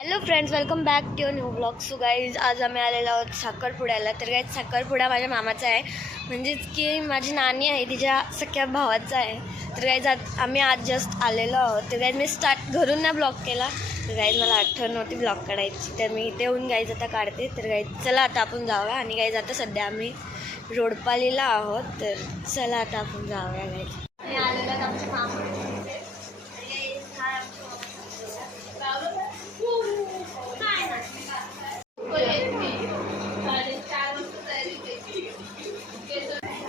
Hello friends, welcome back to new blog. So guys, आज आम्ही आलेलो आहोत साखरपुड्याला. तर गाईज, साखरपुडा माझ्या मामाचा आहे, म्हणजेच की माझी नानी आहे तिच्या सख्या भावाचा आहे. तर गाईज, आम्ही आज जस्ट आलेलो आहोत. तर गाईज, मी घरून नाही ब्लॉग केला. तर गाईज, मला आठवण नव्हती ब्लॉग काढायची, तर मी इथे येऊन गाईज आता काढते. तर गाईज, चला आता आपण जाऊया. आणि गाईज, आता सध्या आम्ही रोडपालीला आहोत. तर चला आता आपण जाऊया गाईज. मी आलेलो आहोत आमच्या मामा.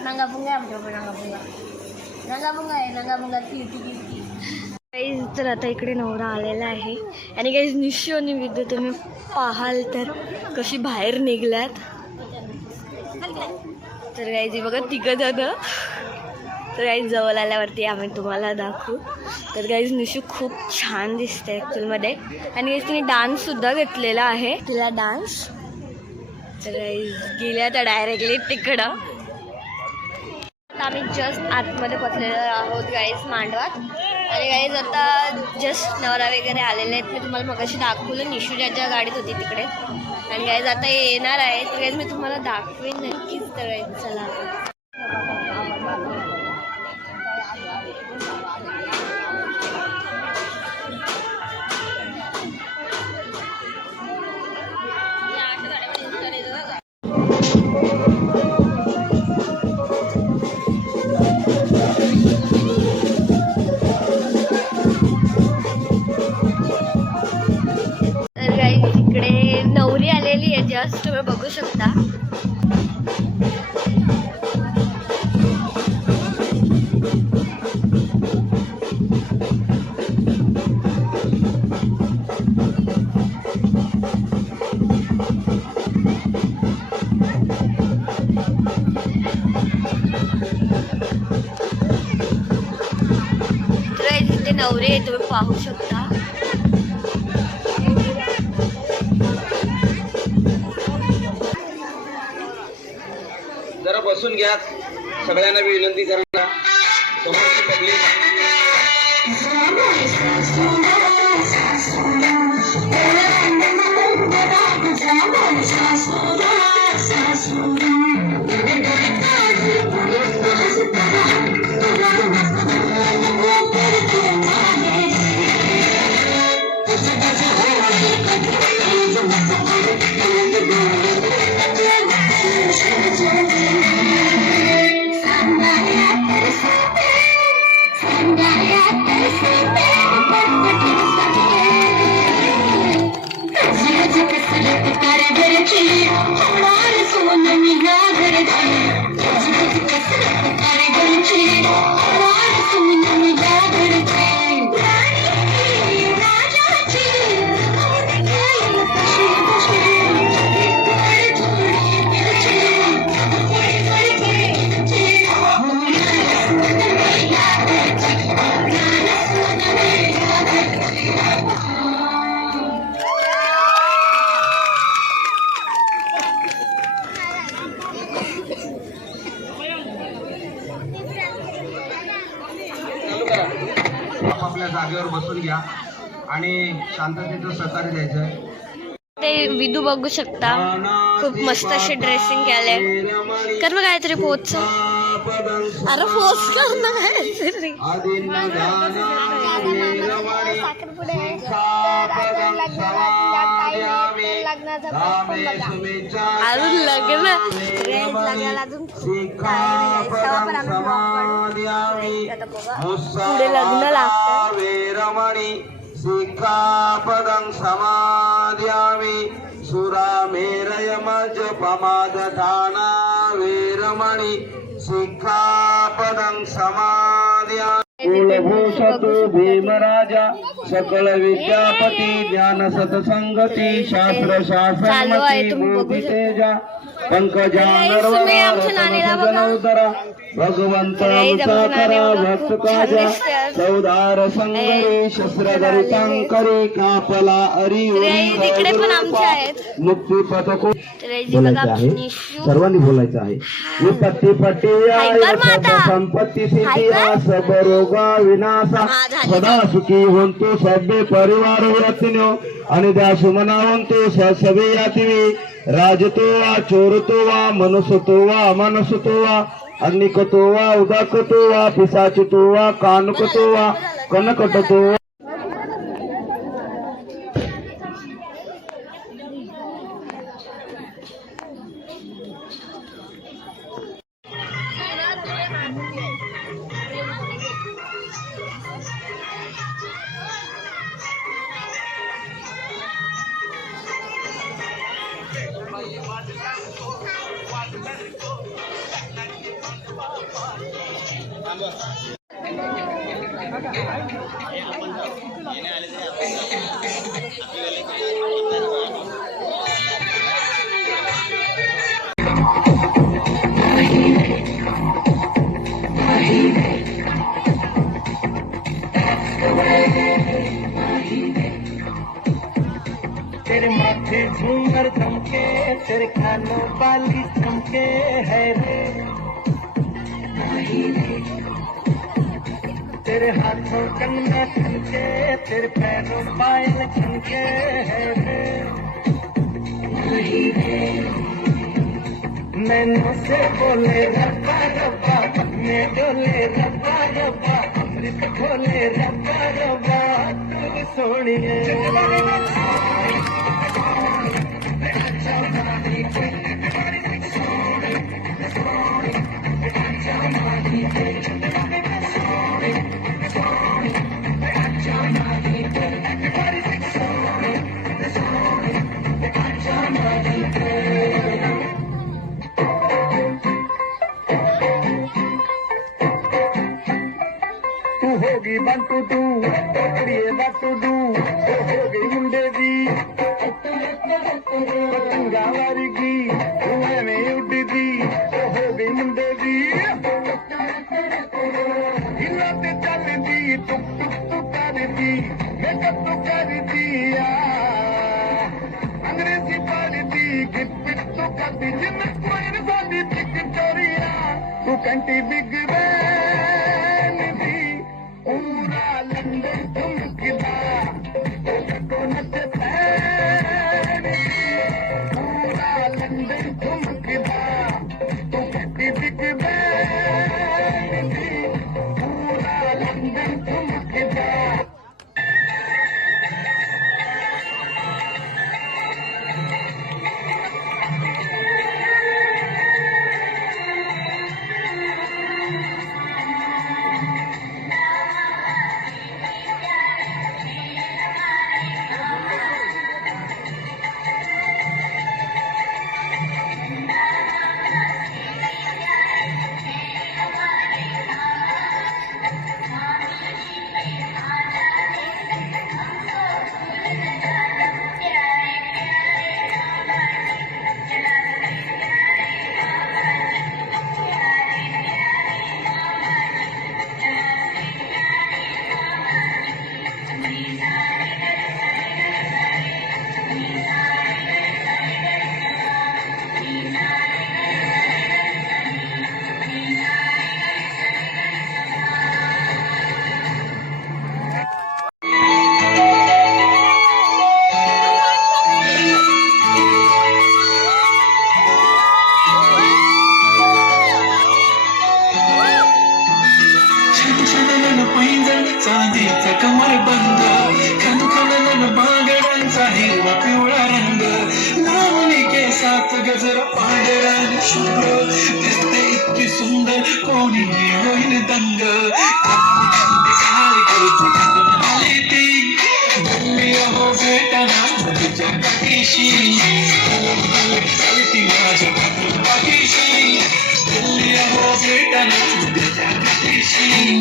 नंगापुंगा आमच्याकडे नंगापुंगा आहे. नंगापुंगा कीर्ती. गाईज, तर आता इकडे नवरा आलेला आहे. आणि गाईज, निश्चय आणि विद्या तुम्ही पाहाल तर कशी बाहेर निघल्यात. तर गाईज, बघा तिघं जण. तर गाईज, जवळ आल्यावरती आम्ही तुम्हाला दाखवू. तर गाईज, निशू खूप छान दिसते ॲक्च्युअलमध्ये. आणि गाईज, तिने डान्ससुद्धा घेतलेला आहे, तिला डान्स. तर गाईज, गेल्या तर डायरेक्टली तिकडं. आम्ही जस्ट आतमध्ये पोचलेलो आहोत गाईज, मांडवात. आणि गाईज, आता जस्ट नवरा वगैरे आलेले आहेत. मी तुम्हाला मगाशी दाखवलं, निशू ज्याच्या गाडीत होती तिकडे. आणि गाईज, आता येणार आहे. तर गाईज, मी तुम्हाला दाखवेन नक्कीच. तर गाईज, चला नवरी आलेली आहे जस्ट, तुम्ही बघू शकता. इथे नवरी आहे, तुम्ही पाहू शकता. जरा बसून घ्या, सगळ्यांना विनंती करणार. समोरची पब्लिक आपल्या जागेवर बसून घ्या आणि शांततेचं सहकार्य द्यायचं. ते विदू बघू शकता, खूप मस्त असे ड्रेसिंग केले. कर मग काहीतरी पोच. अरे पोच कर ना काहीतरी. अजून लग्न पुढे लग्न लागतं. सिक्खापदं समादयामि सुरामेरयमजपमादधाना वेरमणि सिक्खापदं समादयामि. कुलभूषतु भीमराजा सकल विद्यापती ज्ञान सतसंगती शास्त्र शासनमती बुद्धितेजा तुम्ही आमच्या नानीला बघा. भगवंत गाईज, आमच्या नानी बघा, भक्त खूप छान काजा दिसतात. चौदार संगरी शस्त्रधरी टंकरी कापला अरी गाईज, इकडे पण आमचे आहेत. मुक्ती पथको तर गाईज, बघा बोलायचं आमची आहे, निशू. सर्वांनी बोलायचं आहे. विपत्ती पट्टी हाय कर माता. संपत्ती हाय सिद्धी कर. सब रोगा विनाशा हा, झाली. सदा सुखी होतो सभ्य परिवार रत्न्यो आणि त्या सुमना होतो सभे यातिवी राजतो वा चोरतो वा मनसतो वा अमानसतो वा अग्निकतो वा उदाकतो वा पिसाचितो वा कानुकतो वा कनकटतो वा तेरे माथे झूमर चमके तेरे कानों वाली चमके है रे तेरे हाथों कंगना चमके तेरे पैरों पायल चमके है रे नैनों से बोले रब्बा रब्बा मैं डोले रब्बा रब्बा अमृत खोले रब्बा रब्बा तू सोनिए तू होगी बंटू तू करिए बंटू तू होगी मुंडे दी पतंगा वर्गी धुएं में उड़दी होगी मुंडे दी हिलाते चलदी टुक टुक टुक करदी मेकअप तो कर दिया अंग्रेजी पढ़दी गिफ्ट तो करदी जिन कोई साडी विक्टोरिया तू कंटी बिग बैन दी पूरा लंदन धुमकदा तो नचता पूरा लंदन धुमकदा तो कंटी बिग बैन दी पूरा लंदन धुमकदा छनछनन पैंजण चांदीचा कमर बंद खनखनन बांगड्यांचा हिरवा पिवळा रंग लावणी केसात गजर पांढरा आणि शुभ्र दिसते इतकी सुंदर कोणी होईल दंग सारी करती घालून आली ती दिल्ली अहो भेटना तुझ्या पाठीशी चालती माझ्या पाठीशी दिल्ली अहो भेटना तुझ्या पाठीशी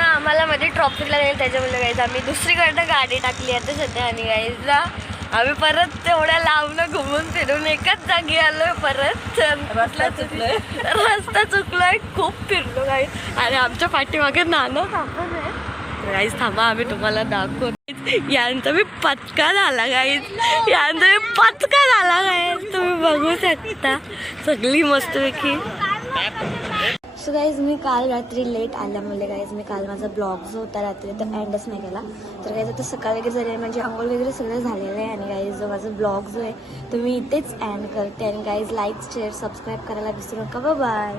आम्हाला मध्ये ट्रॉफिकला जाईल त्याच्यामुळे गाईज आम्ही दुसरीकडनं गाडी टाकली आता सध्या. आणि गाईजला आम्ही परत तेवढ्या लांबनं घुमून फिरून एकाच जागी आलोय परत. रस्ता चुकलोय, खूप फिरलो गाईज. आणि आमच्या पाठीमागे नाणं थांबत आहे गाईज. थांबा आम्ही तुम्हाला दाखवतो. यांचा मी पचका झाला गाईज, यांचा मी पचका झाला गाईज. तुम्ही बघू शकता सगळी मस्तपैकी. सो गाईज मी काल रात्री लेट आल्यामुळे गाईज मी काल माझा ब्लॉग जो होता रात्री तर एंडच नाही केला. तर गाईज आता सकाळी वगैरे झालेलं म्हणजे आंघोळ वगैरे सगळं झालेलं आहे. आणि गाईज जो माझा ब्लॉग जो आहे तो मी इथेच एंड करते. आणि गाईज लाईक शेअर सबस्क्राईब करायला विसरू नका. बाय.